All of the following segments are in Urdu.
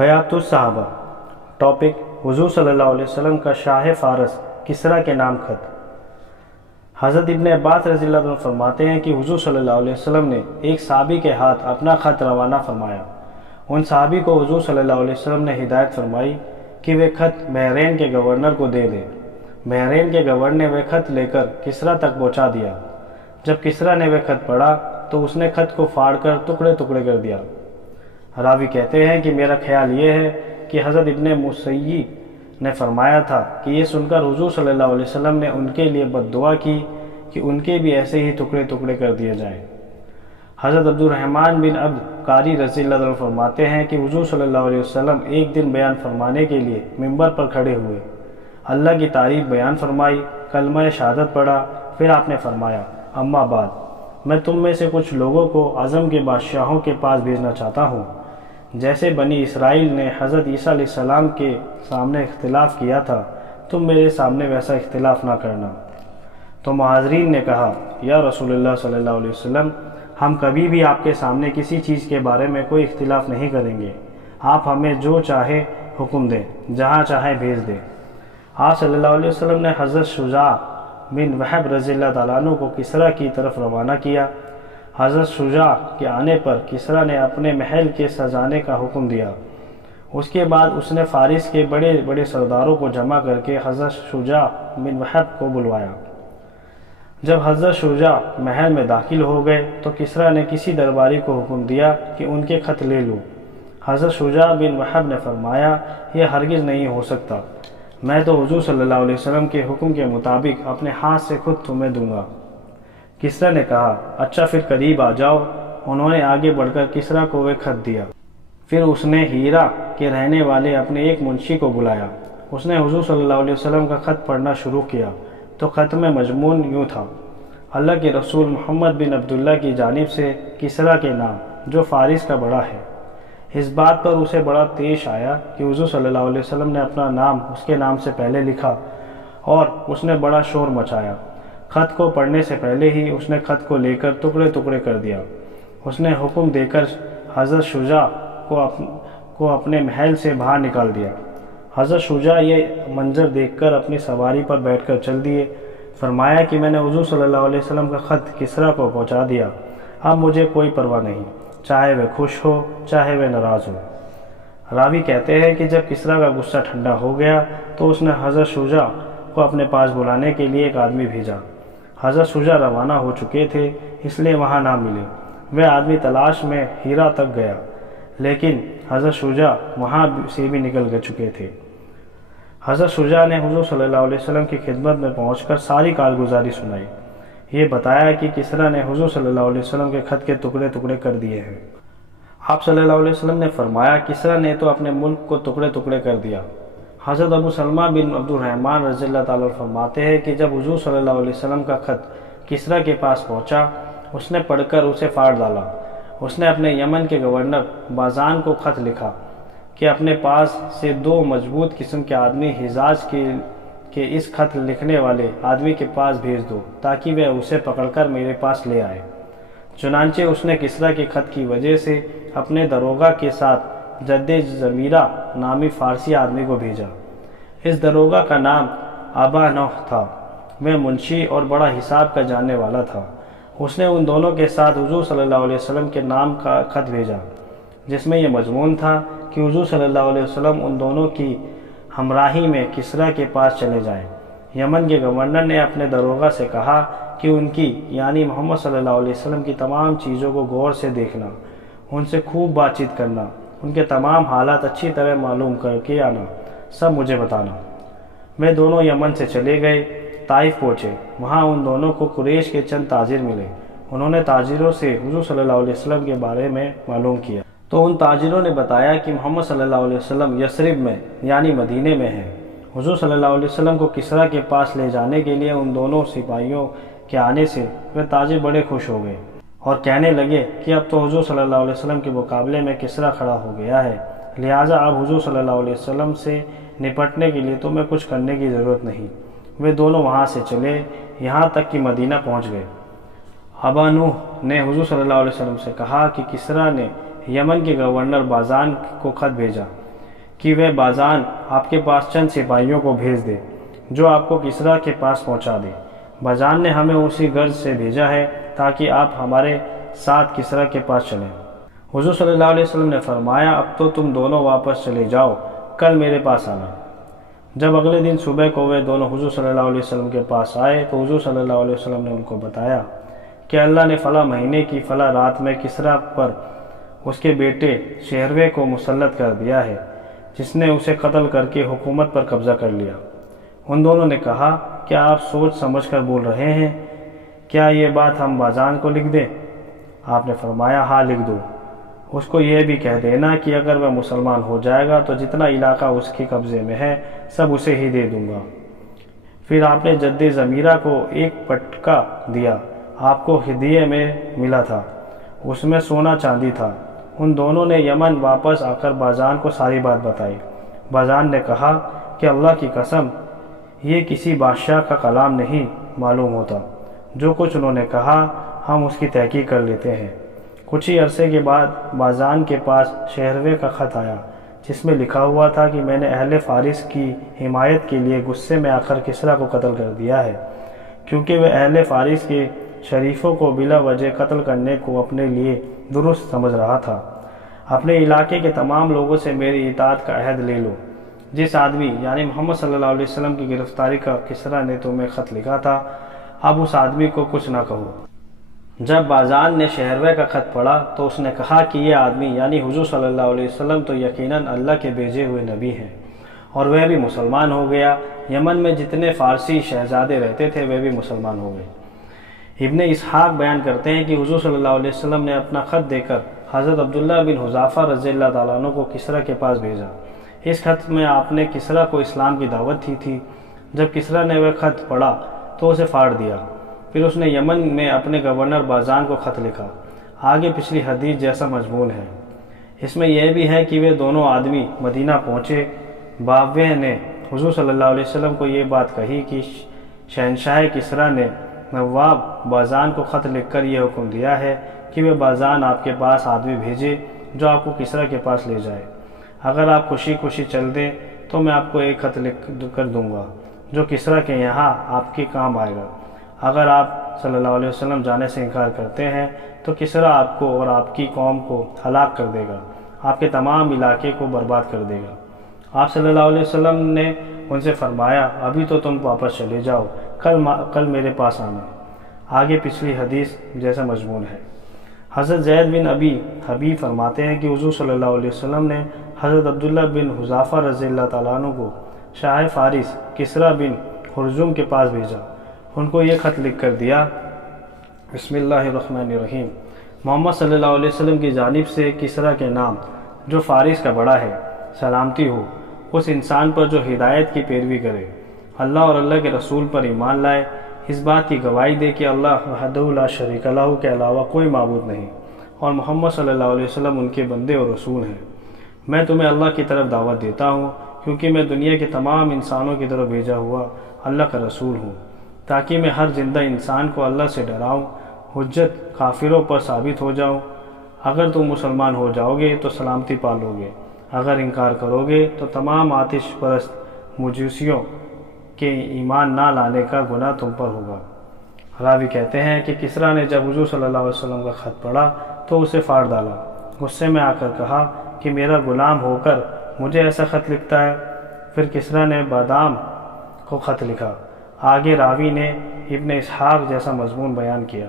حیات الصحابہ۔ ٹاپک: حضور صلی اللہ علیہ وسلم کا شاہ فارس کسریٰ کے نام خط۔ حضرت ابن عباس رضی اللہ عنہ فرماتے ہیں کہ حضور صلی اللہ علیہ وسلم نے ایک صحابی کے ہاتھ اپنا خط روانہ فرمایا۔ ان صحابی کو حضور صلی اللہ علیہ وسلم نے ہدایت فرمائی کہ وہ خط بحرین کے گورنر کو دے دیں۔ بحرین کے گورنر نے وہ خط لے کر کسریٰ تک پہنچا دیا۔ جب کسریٰ نے وہ خط پڑھا تو اس نے خط کو پھاڑ کر ٹکڑے ٹکڑے کر دیا۔ راوی کہتے ہیں کہ میرا خیال یہ ہے کہ حضرت ابن مسیب نے فرمایا تھا کہ یہ سن کر حضور صلی اللہ علیہ وسلم نے ان کے لیے بد دعا کی کہ ان کے بھی ایسے ہی ٹکڑے ٹکڑے کر دیے جائیں۔ حضرت عبد الرحمن بن عبد قاری رضی اللہ عنہ فرماتے ہیں کہ حضور صلی اللہ علیہ وسلم ایک دن بیان فرمانے کے لیے ممبر پر کھڑے ہوئے، اللہ کی تعریف بیان فرمائی، کلمہ شہادت پڑھا، پھر آپ نے فرمایا: اما بعد، میں تم میں سے کچھ لوگوں کو اعظم کے بادشاہوں کے پاس بھیجنا چاہتا ہوں۔ جیسے بنی اسرائیل نے حضرت عیسیٰ علیہ السلام کے سامنے اختلاف کیا تھا، تم میرے سامنے ویسا اختلاف نہ کرنا۔ تو مہاجرین نے کہا: یا رسول اللہ صلی اللہ علیہ وسلم، ہم کبھی بھی آپ کے سامنے کسی چیز کے بارے میں کوئی اختلاف نہیں کریں گے، آپ ہمیں جو چاہے حکم دیں، جہاں چاہے بھیج دیں۔ آپ صلی اللہ علیہ وسلم نے حضرت شجاع بن وہب رضی اللہ تعالیٰ عنہ کو کسریٰ کی طرف روانہ کیا۔ حضرت شجاع کے آنے پر کسریٰ نے اپنے محل کے سجانے کا حکم دیا۔ اس کے بعد اس نے فارس کے بڑے بڑے سرداروں کو جمع کر کے حضرت شجاع بن وہب کو بلوایا۔ جب حضرت شجاع محل میں داخل ہو گئے تو کسریٰ نے کسی درباری کو حکم دیا کہ ان کے خط لے لو۔ حضرت شجاع بن وہب نے فرمایا: یہ ہرگز نہیں ہو سکتا، میں تو حضور صلی اللہ علیہ وسلم کے حکم کے مطابق اپنے ہاتھ سے خود تمہیں دوں گا۔ کسریٰ نے کہا: اچھا، پھر قریب آ جاؤ۔ انہوں نے آگے بڑھ کر کسریٰ کو وہ خط دیا۔ پھر اس نے ہیرا کے رہنے والے اپنے ایک منشی کو بلایا۔ اس نے حضور صلی اللہ علیہ وسلم کا خط پڑھنا شروع کیا تو خط میں مضمون یوں تھا: اللہ کے رسول محمد بن عبداللہ کی جانب سے کسریٰ کے نام، جو فارس کا بڑا ہے۔ اس بات پر اسے بڑا طیش آیا کہ حضور صلی اللہ علیہ وسلم نے اپنا نام اس کے نام سے پہلے لکھا، اور اس نے بڑا شور مچایا۔ خط کو پڑھنے سے پہلے ہی اس نے خط کو لے کر ٹکڑے ٹکڑے کر دیا۔ اس نے حکم دے کر حضرت شجاع کو اپنے محل سے باہر نکال دیا۔ حضرت شجاع یہ منظر دیکھ کر اپنی سواری پر بیٹھ کر چل دیے۔ فرمایا کہ میں نے حضور صلی اللہ علیہ وسلم کا خط کسریٰ کو پہنچا دیا، اب مجھے کوئی پرواہ نہیں، چاہے وہ خوش ہو چاہے وہ ناراض ہو۔ راوی کہتے ہیں کہ جب کسریٰ کا غصہ ٹھنڈا ہو گیا تو اس نے حضرت شجاع کو اپنے پاس بلانے کے لیے ایک آدمی بھیجا۔ حضرت شجاع روانہ ہو چکے تھے، اس لیے وہاں نہ ملے۔ وہ آدمی تلاش میں ہیرا تک گیا، لیکن حضرت شجاع وہاں سے بھی نکل چکے تھے۔ حضرت شجاع نے حضور صلی اللہ علیہ وسلم کی خدمت میں پہنچ کر ساری کارگزاری سنائی۔ یہ بتایا کہ کسریٰ نے حضور صلی اللہ علیہ وسلم کے خط کے ٹکڑے ٹکڑے کر دیے ہیں۔ آپ صلی اللہ علیہ وسلم نے فرمایا: کسریٰ نے تو اپنے ملک کو ٹکڑے ٹکڑے کر دیا۔ حضرت ابو سلمہ بن عبد الرحمن رضی اللہ تعالیٰ عنہ فرماتے ہیں کہ جب حضور صلی اللہ علیہ وسلم کا خط کسریٰ کے پاس پہنچا، اس نے پڑھ کر اسے پھاڑ ڈالا۔ اس نے اپنے یمن کے گورنر بازان کو خط لکھا کہ اپنے پاس سے 2 مضبوط قسم کے آدمی حجاز کے اس خط لکھنے والے آدمی کے پاس بھیج دو تاکہ وہ اسے پکڑ کر میرے پاس لے آئے۔ چنانچہ اس نے کسریٰ کے خط کی وجہ سے اپنے داروغہ کے ساتھ جد ضمیرہ نامی فارسی آدمی کو بھیجا۔ اس داروغہ کا نام ابا نوح تھا، وہ منشی اور بڑا حساب کا جاننے والا تھا۔ اس نے ان دونوں کے ساتھ حضور صلی اللہ علیہ وسلم کے نام کا خط بھیجا، جس میں یہ مضمون تھا کہ حضور صلی اللہ علیہ وسلم ان دونوں کی ہمراہی میں کسریٰ کے پاس چلے جائیں۔ یمن کے گورنر نے اپنے داروغہ سے کہا کہ ان کی یعنی محمد صلی اللہ علیہ وسلم کی تمام چیزوں کو غور سے دیکھنا، ان سے خوب بات چیت کرنا، ان کے تمام حالات اچھی طرح معلوم کر کے آنا، سب مجھے بتانا۔ میں دونوں یمن سے چلے گئے، طائف پہنچے۔ وہاں ان دونوں کو قریش کے چند تاجر ملے۔ انہوں نے تاجروں سے حضور صلی اللہ علیہ وسلم کے بارے میں معلوم کیا تو ان تاجروں نے بتایا کہ محمد صلی اللہ علیہ وسلم یثرب میں یعنی مدینے میں ہیں۔ حضور صلی اللہ علیہ وسلم کو کسریٰ کے پاس لے جانے کے لیے ان دونوں سپاہیوں کے آنے سے وہ تاجر بڑے خوش ہو گئے اور کہنے لگے کہ اب تو حضور صلی اللہ علیہ وسلم کے مقابلے میں کسریٰ کھڑا ہو گیا ہے، لہٰذا اب حضور صلی اللہ علیہ وسلم سے نپٹنے کے لیے تمہیں کچھ کرنے کی ضرورت نہیں۔ وہ دونوں وہاں سے چلے، یہاں تک کہ مدینہ پہنچ گئے۔ ابا نوح نے حضور صلی اللہ علیہ وسلم سے کہا کہ کسریٰ نے یمن کے گورنر بازان کو خط بھیجا کہ وہ بازان آپ کے پاس چند سپاہیوں کو بھیج دے جو آپ کو کسریٰ کے پاس پہنچا دے۔ بازان نے ہمیں اسی غرض سے بھیجا ہے تاکہ آپ ہمارے ساتھ کسریٰ کے پاس چلیں۔ حضور صلی اللہ علیہ وسلم نے فرمایا، اب تو تم دونوں واپس چلے جاؤ، کل میرے پاس آنا۔ جب اگلے دن صبح کو وہ دونوں حضور صلی اللہ علیہ وسلم کے پاس آئے تو حضور صلی اللہ علیہ وسلم نے ان کو بتایا کہ اللہ نے فلاں مہینے کی فلاں رات میں کسریٰ پر اس کے بیٹے شہروے کو مسلط کر دیا ہے، جس نے اسے قتل کر کے حکومت پر قبضہ کر لیا۔ ان دونوں نے کہا، کیا آپ سوچ سمجھ کر بول رہے ہیں؟ کیا یہ بات ہم بازان کو لکھ دیں؟ آپ نے فرمایا، ہاں لکھ دو۔ اس کو یہ بھی کہہ دینا کہ اگر وہ مسلمان ہو جائے گا تو جتنا علاقہ اس کے قبضے میں ہے سب اسے ہی دے دوں گا۔ پھر آپ نے جد ضمیرہ کو ایک پٹکا دیا، آپ کو ہدیے میں ملا تھا، اس میں سونا چاندی تھا۔ ان دونوں نے یمن واپس آ کر بازان کو ساری بات بتائی۔ بازان نے کہا کہ اللہ کی قسم، یہ کسی بادشاہ کا کلام نہیں معلوم ہوتا۔ جو کچھ انہوں نے کہا ہم اس کی تحقیق کر لیتے ہیں۔ کچھ ہی عرصے کے بعد بازان کے پاس شہروے کا خط آیا جس میں لکھا ہوا تھا کہ میں نے اہل فارس کی حمایت کے لیے غصے میں آ کر کسریٰ کو قتل کر دیا ہے، کیونکہ وہ اہل فارس کے شریفوں کو بلا وجہ قتل کرنے کو اپنے لیے درست سمجھ رہا تھا۔ اپنے علاقے کے تمام لوگوں سے میری اطاعت کا عہد لے لو۔ جس آدمی یعنی محمد صلی اللہ علیہ وسلم کی گرفتاری کا کسریٰ نے تمہیں خط لکھا تھا، اب اس آدمی کو کچھ نہ کہو۔ جب بازان نے شہروے کا خط پڑھا تو اس نے کہا کہ یہ آدمی یعنی حضور صلی اللہ علیہ وسلم تو یقیناً اللہ کے بھیجے ہوئے نبی ہیں، اور وہ بھی مسلمان ہو گیا۔ یمن میں جتنے فارسی شہزادے رہتے تھے وہ بھی مسلمان ہو گئے۔ ابن اسحاق بیان کرتے ہیں کہ حضور صلی اللہ علیہ وسلم نے اپنا خط دے کر حضرت عبداللہ بن حذافہ رضی اللہ تعالیٰ عنہ کو کسریٰ کے پاس بھیجا۔ اس خط میں آپ نے کسریٰ کو اسلام کی دعوت دی تھی۔ جب کسریٰ نے وہ خط پڑھا تو اسے پھاڑ دیا۔ پھر اس نے یمن میں اپنے گورنر بازان کو خط لکھا۔ آگے پچھلی حدیث جیسا مضمون ہے۔ اس میں یہ بھی ہے کہ وہ دونوں آدمی مدینہ پہنچے۔ باوے نے حضور صلی اللہ علیہ وسلم کو یہ بات کہی کہ شہنشاہ کسریٰ نے نواب بازان کو خط لکھ کر یہ حکم دیا ہے کہ وہ بازان آپ کے پاس آدمی بھیجے جو آپ کو کسریٰ کے پاس لے جائے۔ اگر آپ خوشی خوشی چل دیں تو میں آپ کو ایک خط لکھ کر دوں گا جو کسریٰ کے یہاں آپ کے کام آئے گا۔ اگر آپ صلی اللہ علیہ وسلم جانے سے انکار کرتے ہیں تو کسریٰ آپ کو اور آپ کی قوم کو ہلاک کر دے گا، آپ کے تمام علاقے کو برباد کر دے گا۔ آپ صلی اللہ علیہ وسلم نے ان سے فرمایا، ابھی تو تم واپس چلے جاؤ، کل میرے پاس آنا۔ آگے پچھلی حدیث جیسا مضمون ہے۔ حضرت زید بن ابی حبیب فرماتے ہیں کہ حضور صلی اللہ علیہ وسلم نے حضرت عبداللہ بن حذافہ رضی اللہ تعالیٰ عنہ کو شاہ فارس کسریٰ بن ہرمزد کے پاس بھیجا۔ ان کو یہ خط لکھ کر دیا، بسم اللہ الرحمن الرحیم، محمد صلی اللہ علیہ وسلم کی جانب سے کسریٰ کے نام جو فارس کا بڑا ہے، سلامتی ہو اس انسان پر جو ہدایت کی پیروی کرے، اللہ اور اللہ کے رسول پر ایمان لائے، اس بات کی گواہی دے کہ اللہ وحدہ لا شریک لہ کے علاوہ کوئی معبود نہیں، اور محمد صلی اللہ علیہ وسلم ان کے بندے اور رسول ہیں۔ میں تمہیں اللہ کی طرف دعوت دیتا ہوں کیونکہ میں دنیا کے تمام انسانوں کی طرف بھیجا ہوا اللہ کا رسول ہوں، تاکہ میں ہر زندہ انسان کو اللہ سے ڈراؤں، حجت کافروں پر ثابت ہو جاؤں۔ اگر تم مسلمان ہو جاؤ گے تو سلامتی پالو گے، اگر انکار کرو گے تو تمام آتش پرست مجوسیوں کے ایمان نہ لانے کا گناہ تم پر ہوگا۔ راوی کہتے ہیں کہ کسریٰ نے جب حضور صلی اللہ علیہ وسلم کا خط پڑھا تو اسے پھاڑ ڈالا، غصے میں آ کر کہا کہ میرا غلام ہو کر مجھے ایسا خط لکھتا ہے۔ پھر کسریٰ نے بادام کو خط لکھا۔ آگے راوی نے ابن اسحاق جیسا مضمون بیان کیا۔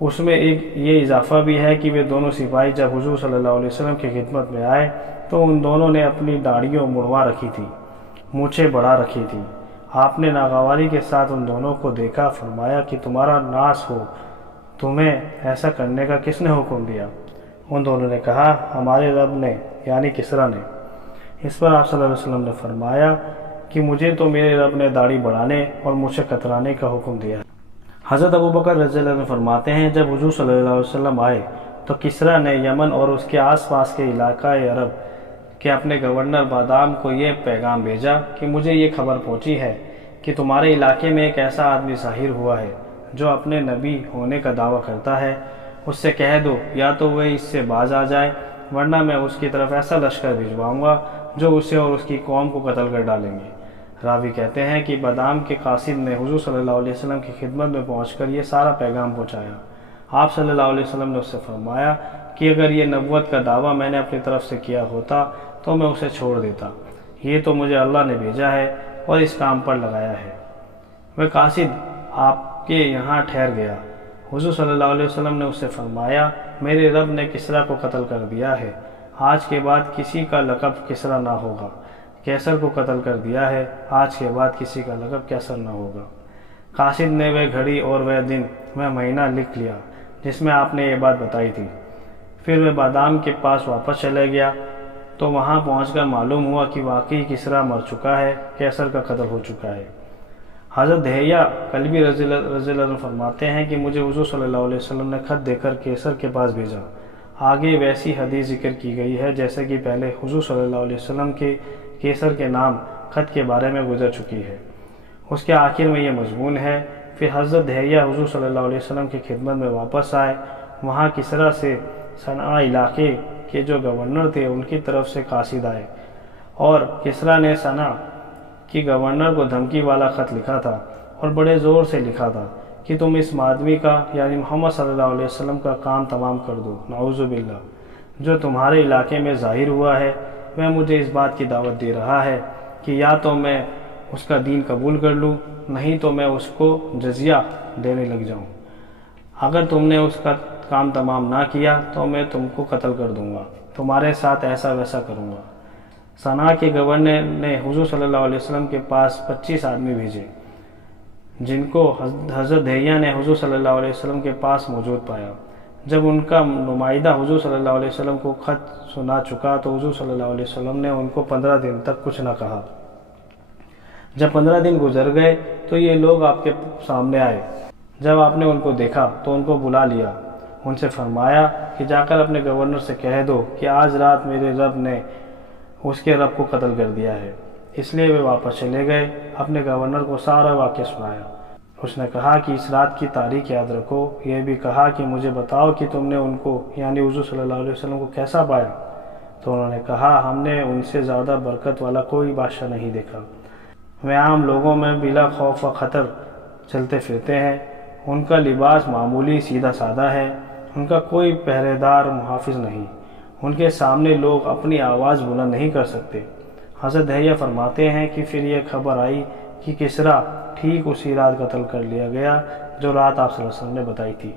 اس میں ایک یہ اضافہ بھی ہے کہ وہ دونوں سپاہی جب حضور صلی اللہ علیہ وسلم کی خدمت میں آئے تو ان دونوں نے اپنی داڑھیوں مڑوا رکھی تھی، مونچھیں بڑھا رکھی تھی۔ آپ نے ناگواری کے ساتھ ان دونوں کو دیکھا، فرمایا کہ تمہارا ناس ہو، تمہیں ایسا کرنے کا کس نے حکم دیا؟ ان دونوں نے کہا، ہمارے رب نے یعنی کسریٰ نے۔ اس پر آپ صلی اللہ علیہ وسلم نے فرمایا کہ مجھے تو میرے رب نے داڑھی بڑھانے اور مونچھیں کترانے کا حکم دیا۔ حضرت ابوبکر رضی اللہ عنہ فرماتے ہیں جب حضور صلی اللہ علیہ وسلم آئے تو کسریٰ نے یمن اور اس کے آس پاس کے علاقہ عرب کے اپنے گورنر بادام کو یہ پیغام بھیجا کہ مجھے یہ خبر پہنچی ہے کہ تمہارے علاقے میں ایک ایسا آدمی ظاہر ہوا ہے جو اپنے نبی ہونے کا دعویٰ کرتا ہے۔ اس سے کہہ دو یا تو وہ اس سے باز آ جائے ورنہ میں اس کی طرف ایسا لشکر بھجواؤں گا جو اسے اور اس کی قوم کو قتل کر ڈالیں گے۔ راوی کہتے ہیں کہ بادام کے قاصد نے حضور صلی اللہ علیہ وسلم کی خدمت میں پہنچ کر یہ سارا پیغام پہنچایا۔ آپ صلی اللہ علیہ وسلم نے اس سے فرمایا کہ اگر یہ نبوت کا دعویٰ میں نے اپنی طرف سے کیا ہوتا تو میں اسے چھوڑ دیتا، یہ تو مجھے اللہ نے بھیجا ہے اور اس کام پر لگایا ہے۔ وہ قاصد آپ کے یہاں ٹھہر گیا۔ حضور صلی اللہ علیہ وسلم نے اس سے فرمایا، میرے رب نے کسریٰ کو قتل کر دیا ہے، آج کے بعد کسی کا لقب کسریٰ نہ ہوگا۔ کیسر کو قتل کر دیا ہے، آج کے بعد کسی کا لقب کیسر نہ ہوگا۔ قاصد نے وہ گھڑی اور وہ دن وہ مہینہ لکھ لیا جس میں آپ نے یہ بات بتائی تھی۔ پھر وہ بادام کے پاس واپس چلے گیا تو وہاں پہنچ کر معلوم ہوا کہ واقعی کسریٰ مر چکا ہے، کیسر کا قتل ہو چکا ہے۔ حضرت دہیہ کلبی رضی اللہ عنہ فرماتے ہیں کہ مجھے حضور صلی اللہ علیہ وسلم نے خط دے کر کیسر کے پاس بھیجا۔ آگے ویسی حدیث ذکر کی گئی ہے جیسے کہ پہلے حضور صلی اللہ علیہ وسلم کے کیسر کے نام خط کے بارے میں گزر چکی ہے۔ اس کے آخر میں یہ مضمون ہے، پھر حضرت دہیہ حضور صلی اللہ علیہ وسلم کی خدمت میں واپس آئے۔ وہاں کسریٰ سے صنعاء علاقے کے جو گورنر تھے ان کی طرف سے قاصد آئے، اور کسریٰ نے صنعاء کی گورنر کو دھمکی والا خط لکھا تھا اور بڑے زور سے لکھا تھا کہ تم اس آدمی کا یعنی محمد صلی اللہ علیہ وسلم کا کام تمام کر دو، نعوذ باللہ۔ جو تمہارے علاقے میں ظاہر ہوا ہے وہ مجھے اس بات کی دعوت دے رہا ہے کہ یا تو میں اس کا دین قبول کر لوں، نہیں تو میں اس کو جزیہ دینے لگ جاؤں۔ اگر تم نے اس کا کام تمام نہ کیا تو میں تم کو قتل کر دوں گا، تمہارے ساتھ ایسا ویسا کروں گا۔ صنعاء کے گورنر نے حضور صلی اللہ علیہ وسلم کے پاس 25 آدمی بھیجے جن کو حضرت دہیہ نے حضور صلی اللہ علیہ وسلم کے پاس موجود پایا۔ جب ان کا نمائندہ حضور صلی اللہ علیہ وسلم کو خط سنا چکا تو حضور صلی اللہ علیہ وسلم نے ان کو 15 دن تک کچھ نہ کہا۔ جب 15 دن گزر گئے تو یہ لوگ آپ کے سامنے آئے۔ جب آپ نے ان کو دیکھا تو ان کو بلا لیا، ان سے فرمایا کہ جا کر اپنے گورنر سے کہہ دو کہ آج رات میرے رب نے اس کے رب کو قتل کر دیا ہے۔ اس لیے وہ واپس چلے گئے، اپنے گورنر کو سارا واقعہ سنایا۔ اس نے کہا کہ اس رات کی تاریخ یاد رکھو، یہ بھی کہا کہ مجھے بتاؤ کہ تم نے ان کو یعنی حضور صلی اللہ علیہ وسلم کو کیسا پایا؟ تو انہوں نے کہا، ہم نے ان سے زیادہ برکت والا کوئی بادشاہ نہیں دیکھا۔ وہ عام لوگوں میں بلا خوف و خطر چلتے پھرتے ہیں، ان کا لباس معمولی سیدھا سادہ ہے، ان کا کوئی پہرے دار محافظ نہیں، ان کے سامنے لوگ اپنی آواز بلند نہیں کر سکتے۔ حضرت دہیہ فرماتے ہیں کہ پھر یہ خبر آئی کہ کسریٰ ٹھیک اسی رات قتل کر لیا گیا جو رات آپ صلی اللہ علیہ وسلم نے بتائی تھی۔